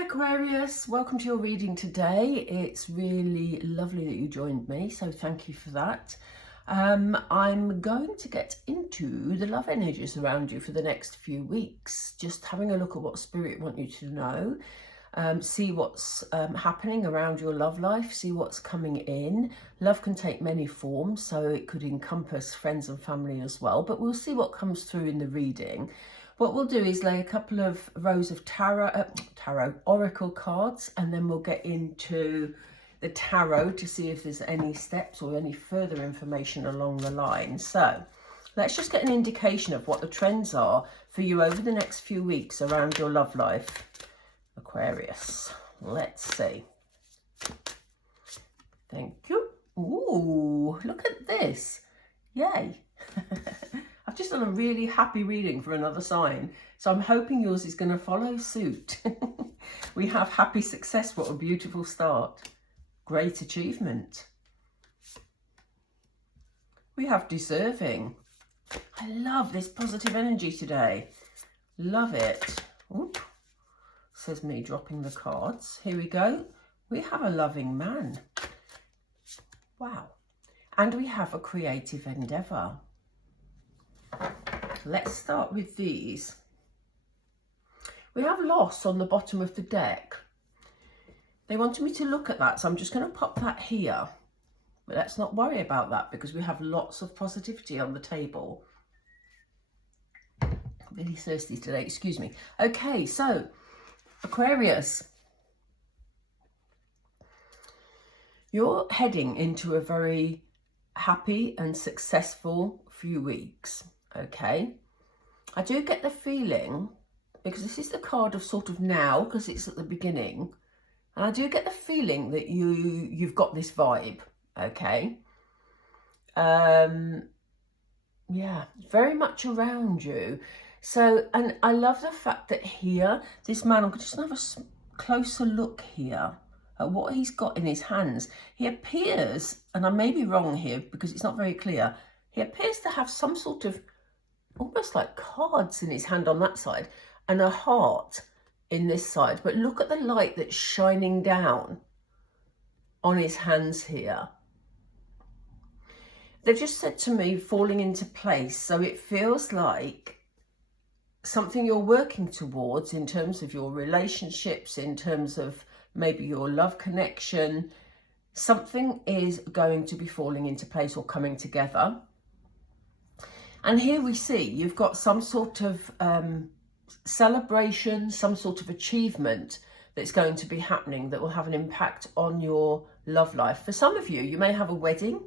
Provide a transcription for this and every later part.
Hi Aquarius, welcome to your reading today. It's really lovely that you joined me, so thank you for that. I'm going to get into the love energies around you for the next few weeks, just having a look at what Spirit want you to know, see what's happening around your love life, see what's coming in. Love can take many forms, so it could encompass friends and family as well, but we'll see what comes through in the reading. What we'll do is lay a couple of rows of tarot oracle cards, and then we'll get into the tarot to see if there's any steps or any further information along the line. So let's just get an indication of what the trends are for you over the next few weeks around your love life, Aquarius. Let's see. Thank you. Ooh, look at this. Yay. I've just done a really happy reading for another sign, so I'm hoping yours is going to follow suit. We have happy success. What a beautiful start. Great achievement. We have deserving. I love this positive energy today. Love it. Oop. Says me dropping the cards. Here we go. We have a loving man. Wow. And we have a creative endeavour. Let's start with these. We have loss on the bottom of the deck. They wanted me to look at that, so I'm just going to pop that here. But let's not worry about that because we have lots of positivity on the table. I'm really thirsty today, excuse me. Okay, so Aquarius, you're heading into a very happy and successful few weeks. Okay, I do get the feeling, because this is the card of sort of now, because it's at the beginning, and I do get the feeling that you've got this vibe. Okay, yeah, very much around you. So, and I love the fact that here, this man, I'm just gonna have a closer look here at what he's got in his hands. He appears, and I may be wrong here because it's not very clear, he appears to have some sort of almost like cards in his hand on that side and a heart in this side. But look at the light that's shining down on his hands here. They've just said to me, falling into place. So it feels like something you're working towards in terms of your relationships, in terms of maybe your love connection. Something is going to be falling into place or coming together. And here we see you've got some sort of celebration, some sort of achievement that's going to be happening that will have an impact on your love life. For some of you, you may have a wedding.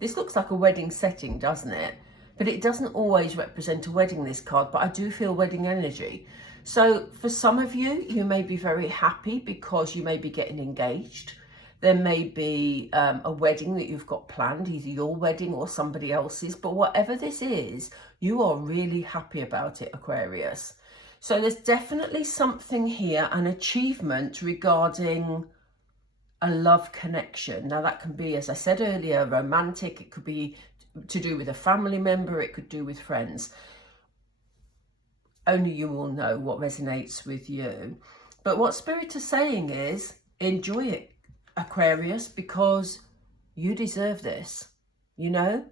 This looks like a wedding setting, doesn't it? But it doesn't always represent a wedding, this card, but I do feel wedding energy. So for some of you, you may be very happy because you may be getting engaged. There may be a wedding that you've got planned, either your wedding or somebody else's. But whatever this is, you are really happy about it, Aquarius. So there's definitely something here, an achievement regarding a love connection. Now that can be, as I said earlier, romantic. It could be to do with a family member. It could do with friends. Only you will know what resonates with you. But what Spirit is saying is enjoy it, Aquarius, because you deserve this. You know,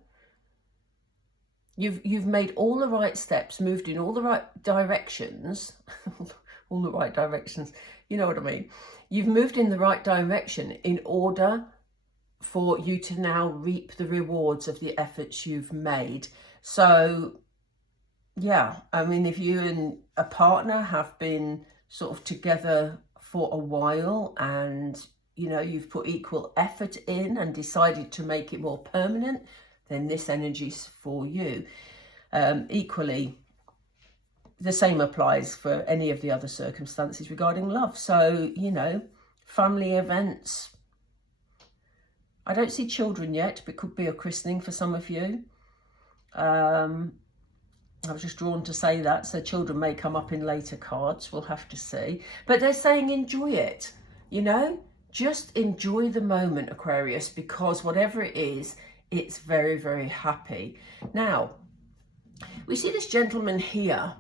you've made all the right steps, moved in all the right directions. All the right directions, you know what I mean. You've moved in the right direction in order for you to now reap the rewards of the efforts you've made. So yeah, I mean, if you and a partner have been sort of together for a while and you know, you've put equal effort in and decided to make it more permanent, then this energy's for you. Equally, the same applies for any of the other circumstances regarding love. So, you know, family events. I don't see children yet, but it could be a christening for some of you. I was just drawn to say that, so children may come up in later cards. We'll have to see. But they're saying enjoy it, you know? Just enjoy the moment, Aquarius, because whatever it is, it's very, very happy. Now, we see this gentleman here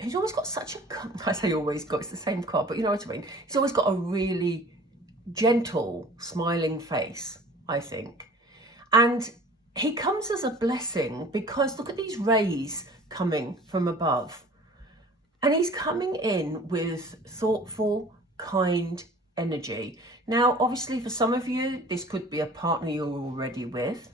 he's always got such a, I say always got, it's the same card, but you know what I mean. He's always got a really gentle, smiling face, I think. And he comes as a blessing because look at these rays coming from above. And he's coming in with thoughtful, kind energy. Now, obviously, for some of you, this could be a partner you're already with.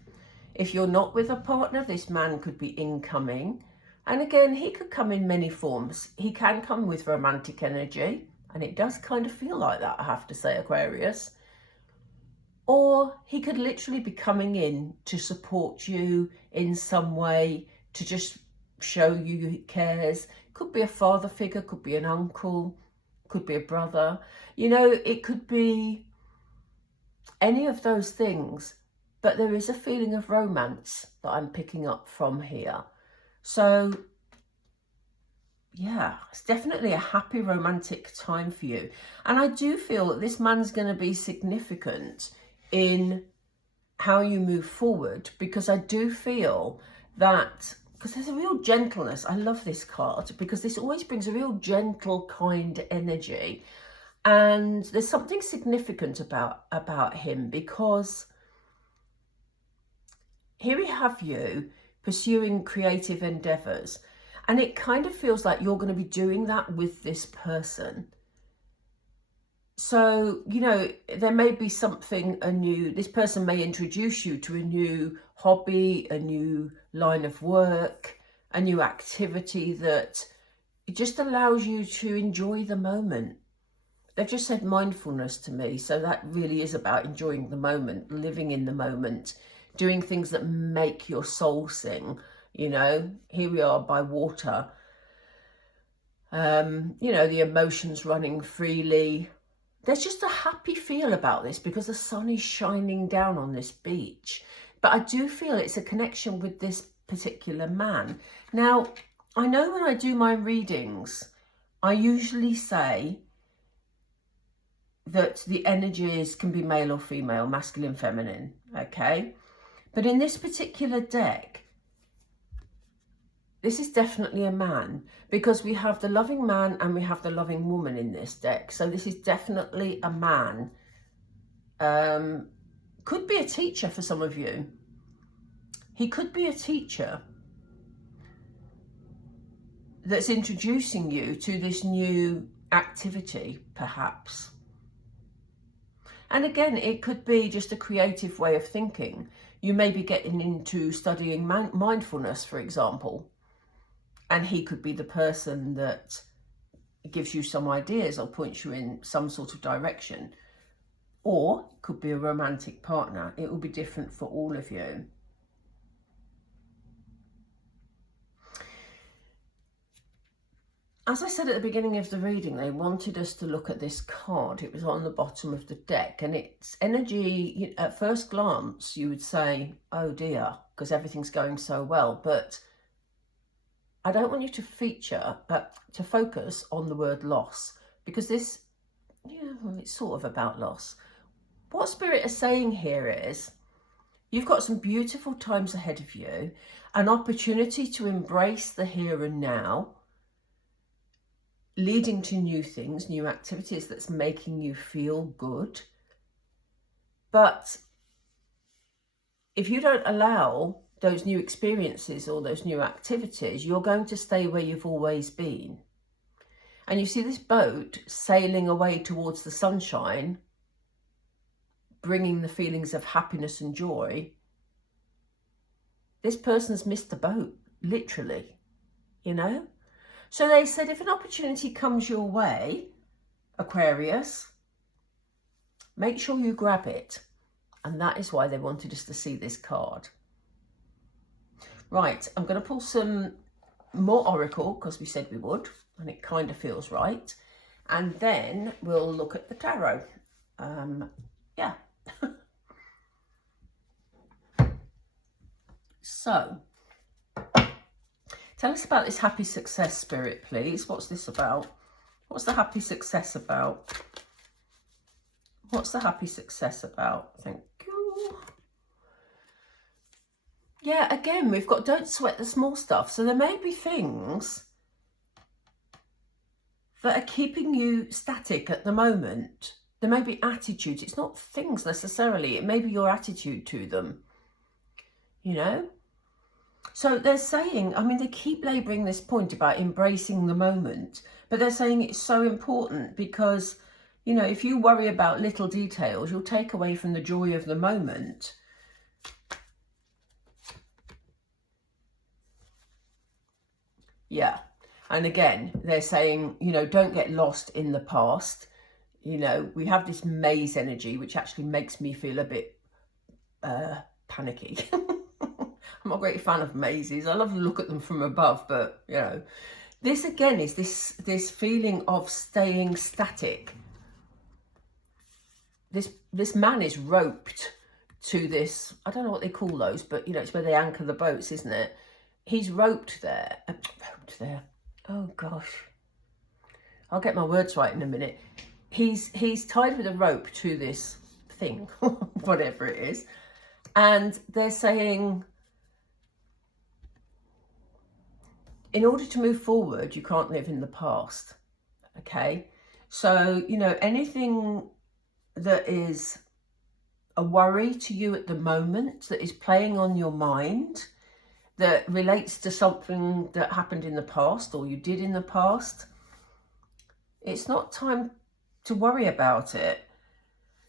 If you're not with a partner, this man could be incoming. And again, he could come in many forms. He can come with romantic energy, and it does kind of feel like that, I have to say, Aquarius. Or he could literally be coming in to support you in some way, to just show you he cares. Could be a father figure, could be an uncle, could be a brother. You know, it could be any of those things, but there is a feeling of romance that I'm picking up from here. So, yeah, it's definitely a happy romantic time for you. And I do feel that this man's going to be significant in how you move forward, because I do feel that, because there's a real gentleness. I love this card because this always brings a real gentle, kind energy. And there's something significant about him, because here we have you pursuing creative endeavors, and it kind of feels like you're going to be doing that with this person. So, you know, there may be something new. This person may introduce you to a new hobby, a new line of work, a new activity that it just allows you to enjoy the moment. They've just said mindfulness to me. So that really is about enjoying the moment, living in the moment, doing things that make your soul sing. You know, here we are by water. You know, the emotions running freely. There's just a happy feel about this because the sun is shining down on this beach. But I do feel it's a connection with this particular man. Now, I know when I do my readings, I usually say that the energies can be male or female, masculine, feminine, okay? But in this particular deck, this is definitely a man, because we have the loving man and we have the loving woman in this deck. So this is definitely a man. Could be a teacher for some of you. He could be a teacher that's introducing you to this new activity, perhaps. And again, it could be just a creative way of thinking. You may be getting into studying mindfulness, for example. And he could be the person that gives you some ideas or points you in some sort of direction. Or it could be a romantic partner. It will be different for all of you. As I said at the beginning of the reading, they wanted us to look at this card. It was on the bottom of the deck, and its energy, at first glance, you would say, oh dear, because everything's going so well. But I don't want you to focus on the word loss, because this, yeah, well, it's sort of about loss. What Spirit is saying here is, you've got some beautiful times ahead of you, an opportunity to embrace the here and now, leading to new things, new activities that's making you feel good. But if you don't allow those new experiences or those new activities, you're going to stay where you've always been. And you see this boat sailing away towards the sunshine, bringing the feelings of happiness and joy. This person's missed the boat, literally, you know? So they said, if an opportunity comes your way, Aquarius, make sure you grab it. And that is why they wanted us to see this card. Right, I'm going to pull some more oracle, because we said we would, and it kind of feels right. And then we'll look at the tarot. Yeah. So, tell us about this happy success, Spirit, please. What's this about? What's the happy success about? What's the happy success about? Thank you. Yeah, again, we've got don't sweat the small stuff. So there may be things that are keeping you static at the moment. There may be attitudes. It's not things necessarily. It may be your attitude to them, you know? So they're saying, I mean, they keep labouring this point about embracing the moment, but they're saying it's so important because, you know, if you worry about little details, you'll take away from the joy of the moment. Yeah. And again, they're saying, you know, don't get lost in the past. You know, we have this maze energy, which actually makes me feel a bit panicky. I'm not a great fan of mazes. I love to look at them from above, but, you know, this again is this feeling of staying static. This man is roped to this, I don't know what they call those, but, you know, it's where they anchor the boats, isn't it? He's roped there. Oh, gosh. I'll get my words right in a minute. He's tied with a rope to this thing, whatever it is. And they're saying, in order to move forward, you can't live in the past, okay? So, you know, anything that is a worry to you at the moment, that is playing on your mind, that relates to something that happened in the past or you did in the past, it's not time to worry about it.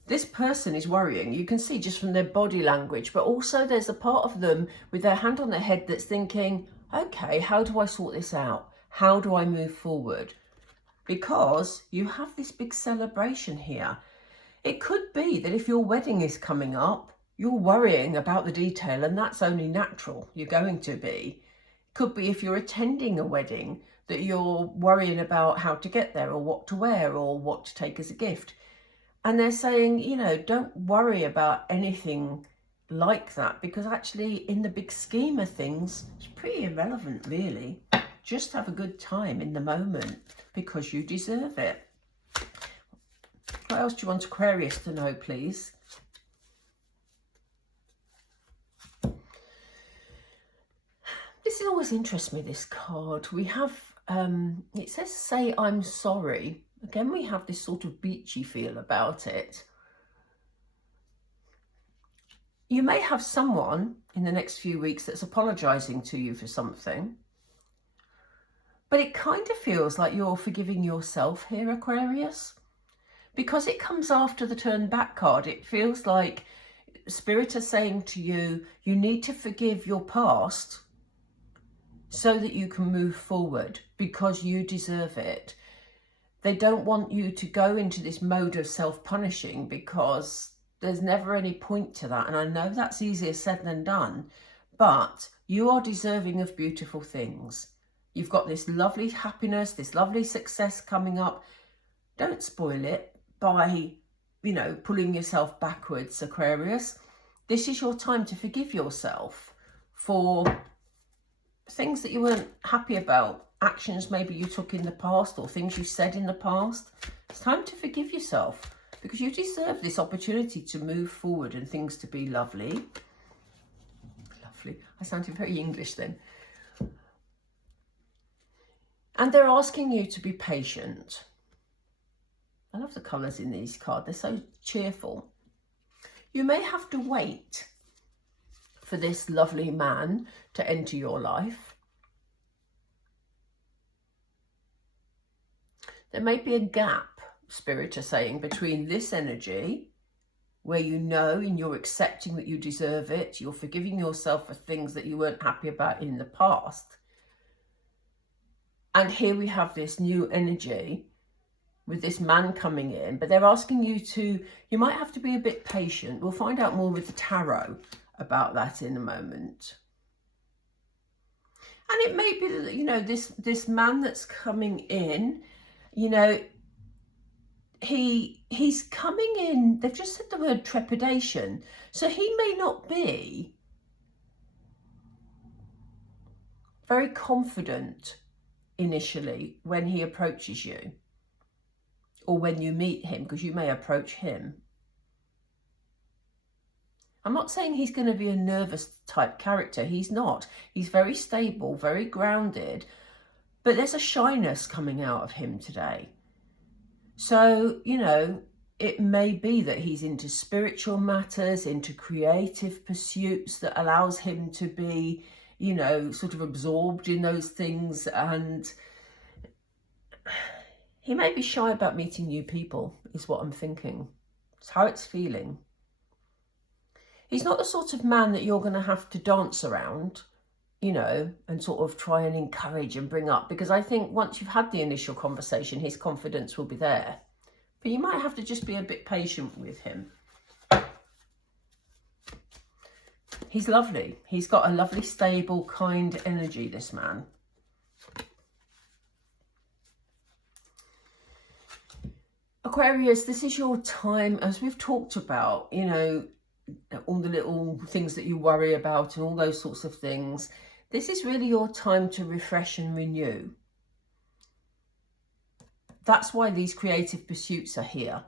This person is worrying. You can see just from their body language, but also there's a part of them with their hand on their head that's thinking, okay, how do I sort this out? How do I move forward? Because you have this big celebration here. It could be that if your wedding is coming up, you're worrying about the detail, and that's only natural. You're going to be. It could be if you're attending a wedding that you're worrying about how to get there or what to wear or what to take as a gift. And they're saying, you know, don't worry about anything like that, because actually in the big scheme of things, it's pretty irrelevant, really. Just have a good time in the moment because you deserve it. What else do you want Aquarius to know, please? This always interests me, this card. We have, it says, say I'm sorry. Again, we have this sort of beachy feel about it. You may have someone in the next few weeks that's apologising to you for something. But it kind of feels like you're forgiving yourself here, Aquarius. Because it comes after the turn back card, it feels like Spirit is saying to you, you need to forgive your past so that you can move forward because you deserve it. They don't want you to go into this mode of self-punishing because there's never any point to that. And I know that's easier said than done, but you are deserving of beautiful things. You've got this lovely happiness, this lovely success coming up. Don't spoil it by, you know, pulling yourself backwards, Aquarius. This is your time to forgive yourself for things that you weren't happy about, actions maybe you took in the past or things you said in the past. It's time to forgive yourself because you deserve this opportunity to move forward and things to be lovely. Lovely. I sounded very English then. And they're asking you to be patient. I love the colours in these cards. They're so cheerful. You may have to wait for this lovely man to enter your life. There may be a gap, Spirit are saying, between this energy, where you know and you're accepting that you deserve it, you're forgiving yourself for things that you weren't happy about in the past. And here we have this new energy with this man coming in, but they're asking you to, you might have to be a bit patient. We'll find out more with the tarot about that in a moment. And it may be that, you know, this man that's coming in, you know, he's coming in, they've just said the word trepidation. So he may not be very confident initially when he approaches you or when you meet him, because you may approach him. I'm not saying he's going to be a nervous type character. He's not. He's very stable, very grounded. but there's a shyness coming out of him today. So, you know, it may be that he's into spiritual matters, into creative pursuits that allows him to be, you know, sort of absorbed in those things. And he may be shy about meeting new people, is what I'm thinking. It's how it's feeling. He's not the sort of man that you're going to have to dance around, you know, and sort of try and encourage and bring up. Because I think once you've had the initial conversation, his confidence will be there. But you might have to just be a bit patient with him. He's lovely. He's got a lovely, stable, kind energy, this man. Aquarius, this is your time, as we've talked about, you know, all the little things that you worry about and all those sorts of things. This is really your time to refresh and renew. That's why these creative pursuits are here.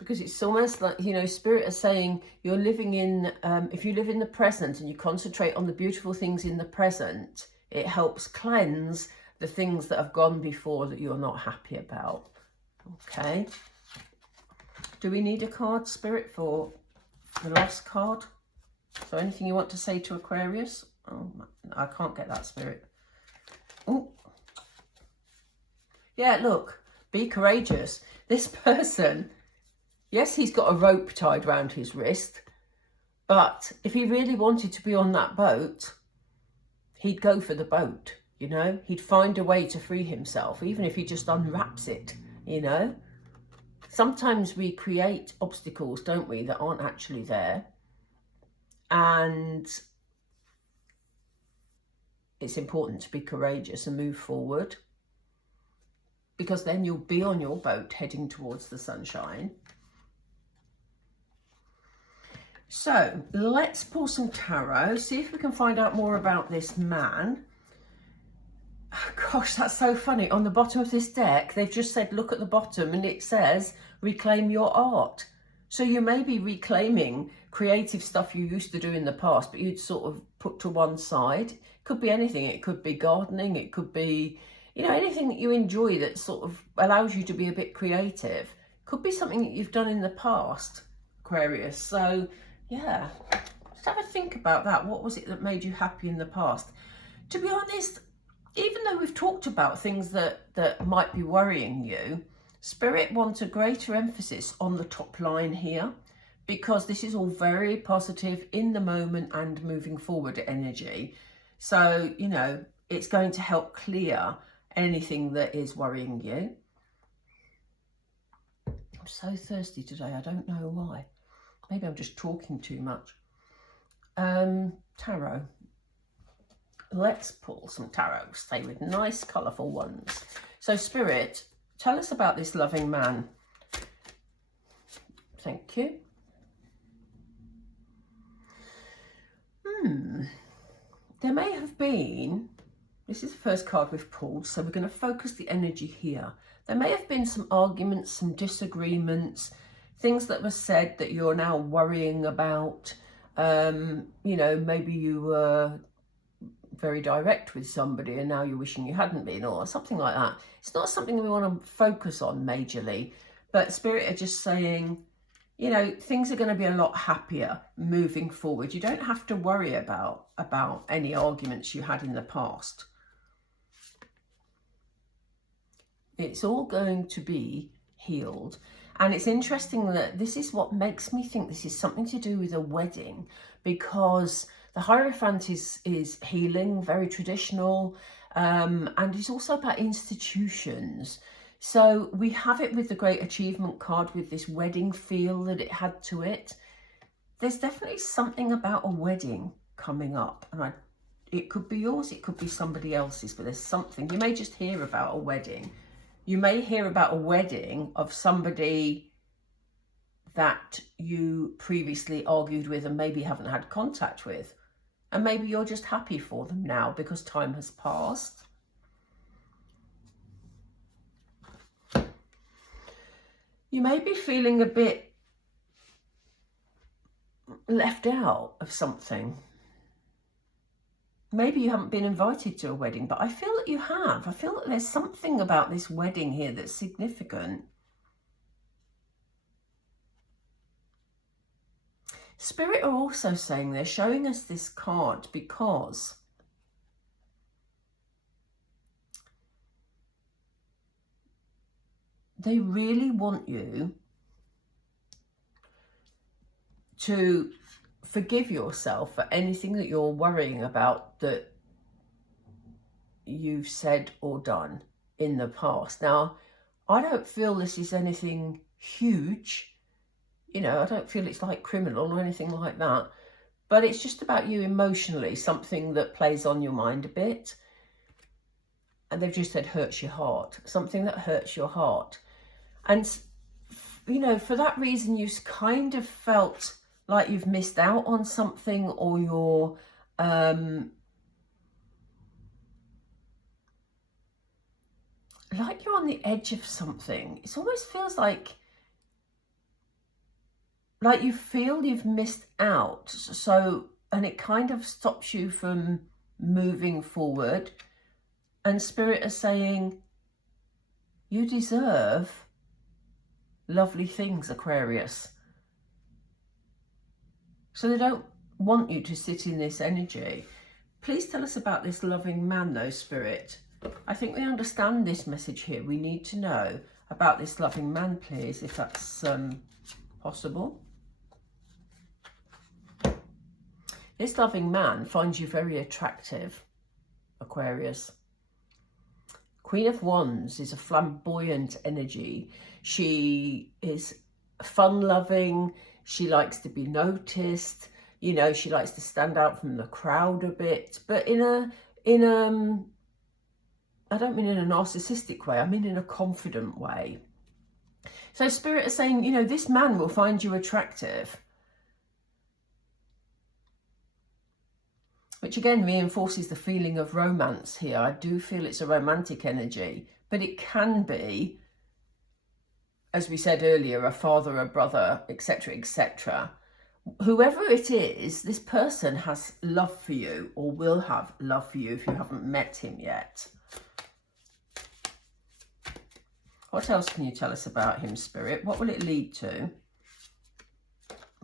Because it's almost like, you know, Spirit is saying you're living in, if you live in the present and you concentrate on the beautiful things in the present, it helps cleanse the things that have gone before that you're not happy about. Okay. Do we need a card, Spirit, for the last card? So anything you want to say to Aquarius? Oh, I can't get that, Spirit. Oh. Yeah, look, be courageous. This person, yes, he's got a rope tied around his wrist, but if he really wanted to be on that boat, he'd go for the boat, you know? He'd find a way to free himself, even if he just unwraps it, you know? Sometimes we create obstacles, don't we, that aren't actually there. And it's important to be courageous and move forward, because then you'll be on your boat heading towards the sunshine. So let's pull some tarot, see if we can find out more about this man. Gosh, that's so funny. On the bottom of this deck, they've just said, look at the bottom, and it says, reclaim your art. So you may be reclaiming creative stuff you used to do in the past, but you'd sort of put to one side. It could be anything. It could be gardening. It could be, you know, anything that you enjoy that sort of allows you to be a bit creative. Could be something that you've done in the past, Aquarius. So, yeah, just have a think about that. What was it that made you happy in the past? To be honest, even though we've talked about things that might be worrying you, Spirit wants a greater emphasis on the top line here, because this is all very positive, in the moment and moving forward energy. So, you know, it's going to help clear anything that is worrying you. I'm so thirsty today. I don't know why. Maybe I'm just talking too much. Tarot. Let's pull some tarot. Stay with nice, colourful ones. So, Spirit, tell us about this loving man. Thank you. There may have been, this is the first card we've pulled, so we're going to focus the energy here. There may have been some arguments, some disagreements, things that were said that you're now worrying about. You know, maybe you were very direct with somebody and now you're wishing you hadn't been, or something like that. It's not something that we want to focus on majorly, but Spirit are just saying, you know, things are going to be a lot happier moving forward. You don't have to worry about any arguments you had in the past. It's all going to be healed. And it's interesting that this is what makes me think this is something to do with a wedding, because the Hierophant is healing, very traditional, and it's also about institutions. So we have it with the Great Achievement card, with this wedding feel that it had to it. There's definitely something about a wedding coming up. And it could be yours, it could be somebody else's, but there's something. You may just hear about a wedding. You may hear about a wedding of somebody that you previously argued with and maybe haven't had contact with. And maybe you're just happy for them now because time has passed. You may be feeling a bit left out of something. maybe you haven't been invited to a wedding, but I feel that you have. I feel that there's something about this wedding here that's significant. Spirit are also saying, they're showing us this card because they really want you to forgive yourself for anything that you're worrying about that you've said or done in the past. Now, I don't feel this is anything huge. You know, I don't feel it's like criminal or anything like that. But it's just about you emotionally, something that plays on your mind a bit. And they've just said hurts your heart. Something that hurts your heart. And, you know, for that reason, you've kind of felt like you've missed out on something, or you're like you're on the edge of something. It almost feels like you feel you've missed out. So, and it kind of stops you from moving forward. And Spirit is saying, you deserve lovely things, Aquarius. So they don't want you to sit in this energy. Please tell us about this loving man though, Spirit. I think we understand this message here. We need to know about this loving man, please, if that's possible. This loving man finds you very attractive, Aquarius. Queen of Wands is a flamboyant energy. She is fun-loving. She likes to be noticed. You know, she likes to stand out from the crowd a bit, but I don't mean in a narcissistic way. I mean in a confident way. So Spirit is saying, you know, this man will find you attractive. Which again reinforces the feeling of romance here. I do feel it's a romantic energy, but it can be, as we said earlier, a father, a brother, etc., etc. Whoever it is, this person has love for you, or will have love for you if you haven't met him yet. What else can you tell us about him, Spirit? What will it lead to?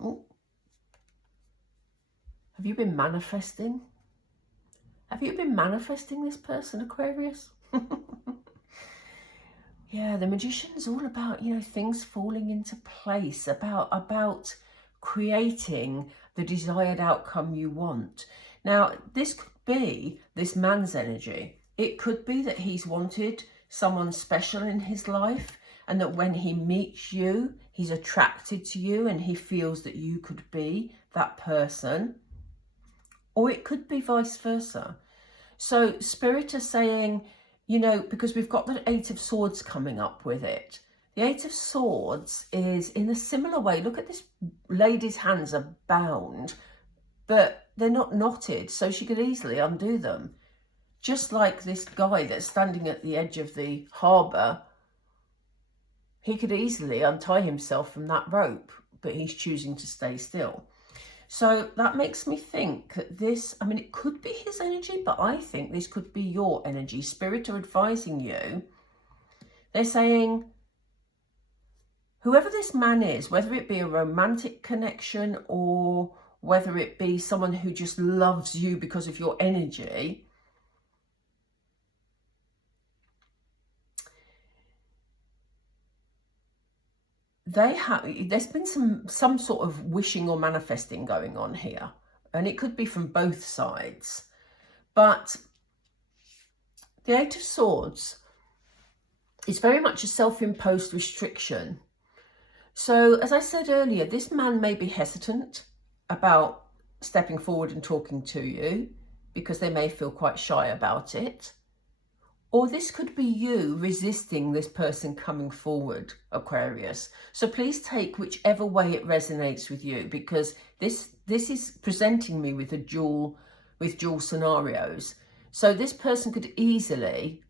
Ooh. Have you been manifesting? Have you been manifesting this person, Aquarius? Yeah, the Magician is all about, you know, things falling into place, about creating the desired outcome you want. Now, this could be this man's energy. It could be that he's wanted someone special in his life, and that when he meets you, he's attracted to you and he feels that you could be that person. Or it could be vice versa. So Spirit is saying, you know, because we've got the Eight of Swords coming up with it. The Eight of Swords is in a similar way. Look at this lady's hands are bound, but they're not knotted, so she could easily undo them. Just like this guy that's standing at the edge of the harbour, he could easily untie himself from that rope, but he's choosing to stay still. So that makes me think that this, I mean, it could be his energy, but I think this could be your energy. Spirit are advising you. They're saying, whoever this man is, whether it be a romantic connection or whether it be someone who just loves you because of your energy, there's been some sort of wishing or manifesting going on here, and it could be from both sides. But the Eight of Swords is very much a self-imposed restriction. So as I said earlier, this man may be hesitant about stepping forward and talking to you because they may feel quite shy about it. Or this could be you resisting this person coming forward, Aquarius. So please take whichever way it resonates with you, because this is presenting me with dual scenarios. So this person could easily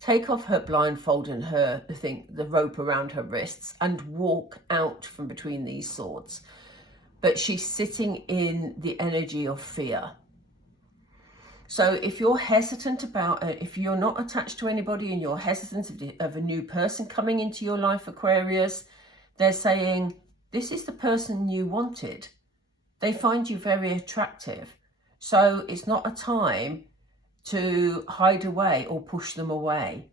take off her blindfold and the rope around her wrists and walk out from between these swords. But she's sitting in the energy of fear. So if you're hesitant about it, if you're not attached to anybody and you're hesitant of a new person coming into your life, Aquarius, they're saying, this is the person you wanted. They find you very attractive. So it's not a time to hide away or push them away.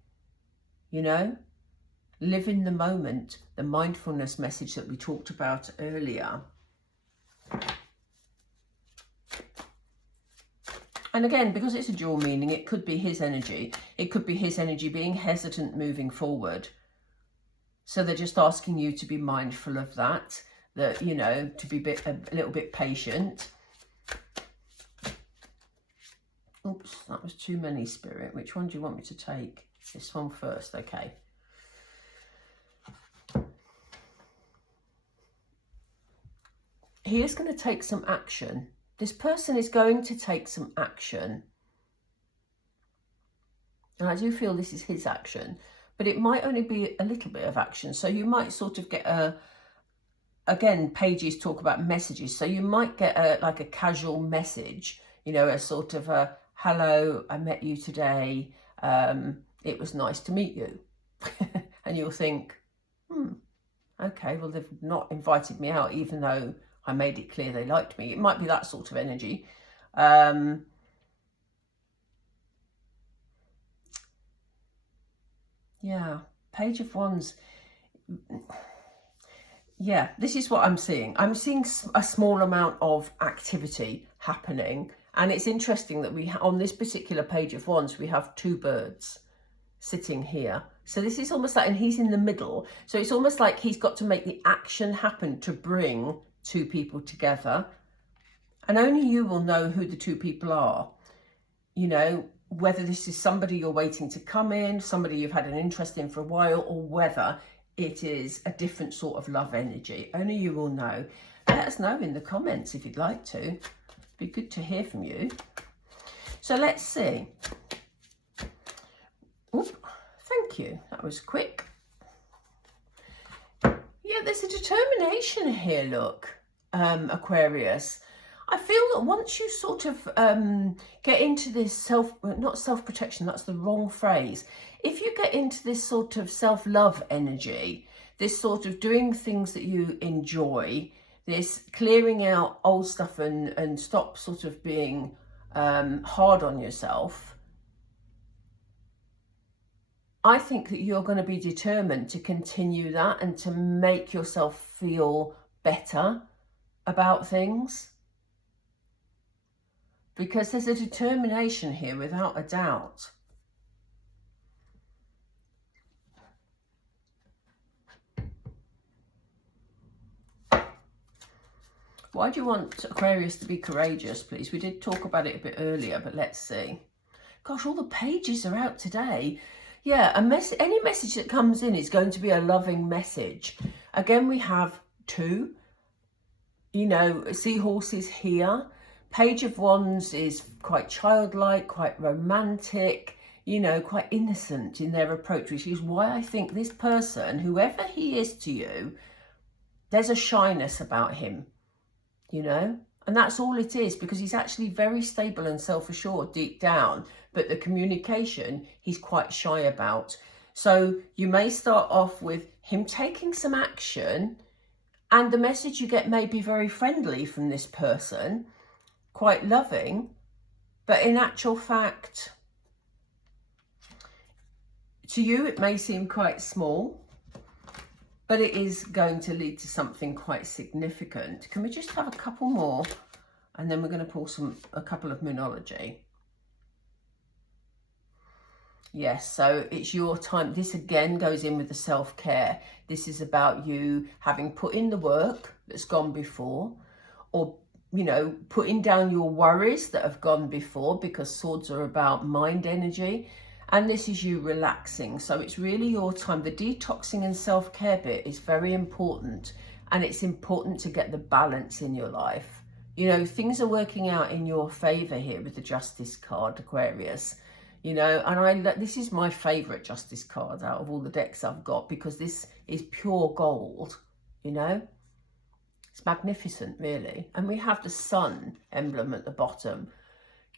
You know, live in the moment, the mindfulness message that we talked about earlier. And again, because it's a dual meaning, it could be his energy. It could be his energy being hesitant moving forward. So they're just asking you to be mindful of that, you know, to be a little bit patient. Oops, that was too many, Spirit. Which one do you want me to take? This one first, okay. He is going to take some action. This person is going to take some action. And I do feel this is his action, but it might only be a little bit of action. So you might sort of get again, pages talk about messages. So you might get like a casual message, you know, a sort of a, hello, I met you today. It was nice to meet you. And you'll think, okay, well, they've not invited me out, even though I made it clear they liked me. It might be that sort of energy. Yeah, Page of Wands. Yeah, this is what I'm seeing. I'm seeing a small amount of activity happening. And it's interesting that on this particular Page of Wands, we have two birds sitting here. So this is almost like, and he's in the middle. So it's almost like he's got to make the action happen to bring two people together. And only you will know who the two people are. You know, whether this is somebody you're waiting to come in, somebody you've had an interest in for a while, or whether it is a different sort of love energy. Only you will know. Let us know in the comments if you'd like to. Be good to hear from you. So let's see. Oop, thank you. That was quick. Yeah, there's a determination here, look, Aquarius. I feel that once you sort of get into this not self-protection, that's the wrong phrase. If you get into this sort of self-love energy, this sort of doing things that you enjoy, this clearing out old stuff and stop sort of being hard on yourself, I think that you're going to be determined to continue that and to make yourself feel better about things. Because there's a determination here without a doubt. Why do you want Aquarius to be courageous, please? We did talk about it a bit earlier, but let's see. Gosh, all the pages are out today. Yeah, any message that comes in is going to be a loving message. Again, we have two, you know, seahorses here. Page of Wands is quite childlike, quite romantic, you know, quite innocent in their approach, which is why I think this person, whoever he is to you, there's a shyness about him, you know, and that's all it is, because he's actually very stable and self-assured deep down, but the communication he's quite shy about. So you may start off with him taking some action, and the message you get may be very friendly from this person, quite loving, but in actual fact, to you it may seem quite small, but it is going to lead to something quite significant. Can we just have a couple more, and then we're going to pull a couple of Moonology. Yes, so it's your time. This again goes in with the self-care. This is about you having put in the work that's gone before, or, you know, putting down your worries that have gone before, because swords are about mind energy. And this is you relaxing. So it's really your time. The detoxing and self-care bit is very important. And it's important to get the balance in your life. You know, things are working out in your favor here with the Justice card, Aquarius. You know, and this is my favorite Justice card out of all the decks I've got, because this is pure gold, you know. It's magnificent, really. And we have the sun emblem at the bottom.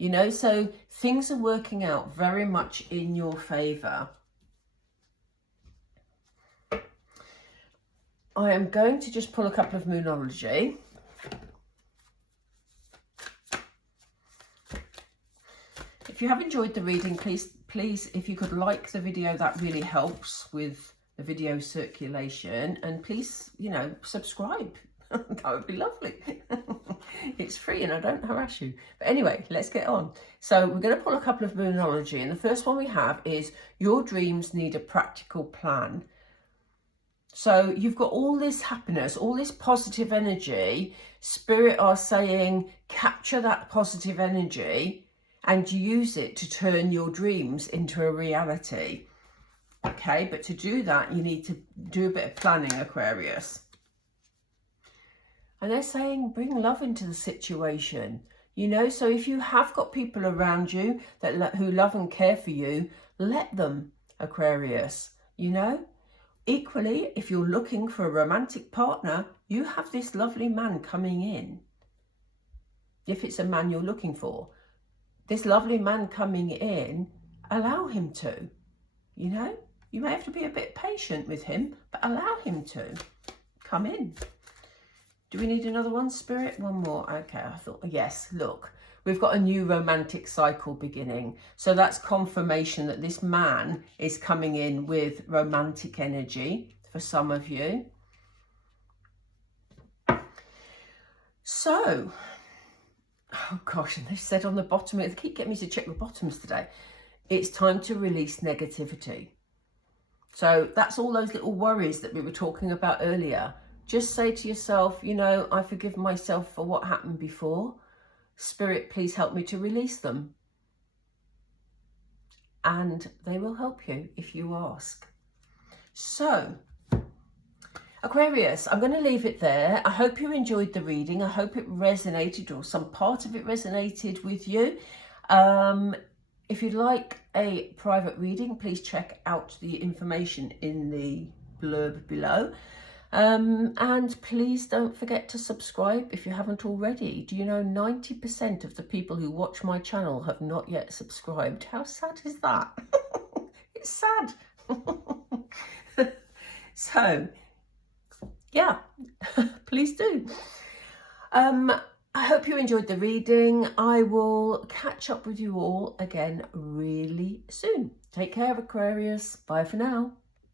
You know, so things are working out very much in your favour. I am going to just pull a couple of Moonology. If you have enjoyed the reading, please, if you could like the video, that really helps with the video circulation. And please, you know, subscribe. That would be lovely. It's free and I don't harass you. But anyway, let's get on. So we're going to pull a couple of Moonology. And the first one we have is your dreams need a practical plan. So you've got all this happiness, all this positive energy. Spirit are saying, capture that positive energy and use it to turn your dreams into a reality. Okay, but to do that, you need to do a bit of planning, Aquarius. And they're saying, bring love into the situation. You know, so if you have got people around you that who love and care for you, let them, Aquarius, you know. Equally, if you're looking for a romantic partner, you have this lovely man coming in. If it's a man you're looking for, this lovely man coming in, allow him to, you know. You may have to be a bit patient with him, but allow him to come in. Do we need another one, Spirit? One more. Okay, I thought, yes, look. We've got a new romantic cycle beginning. So that's confirmation that this man is coming in with romantic energy for some of you. So, oh gosh, and they said on the bottom, they keep getting me to check the bottoms today. It's time to release negativity. So that's all those little worries that we were talking about earlier. Just say to yourself, you know, I forgive myself for what happened before. Spirit, please help me to release them. And they will help you if you ask. So, Aquarius, I'm going to leave it there. I hope you enjoyed the reading. I hope it resonated, or some part of it resonated with you. If you'd like a private reading, please check out the information in the blurb below. And please don't forget to subscribe if you haven't already. Do you know 90% of the people who watch my channel have not yet subscribed? How sad is that? It's sad. So, yeah, please do. I hope you enjoyed the reading. I will catch up with you all again really soon. Take care, Aquarius. Bye for now.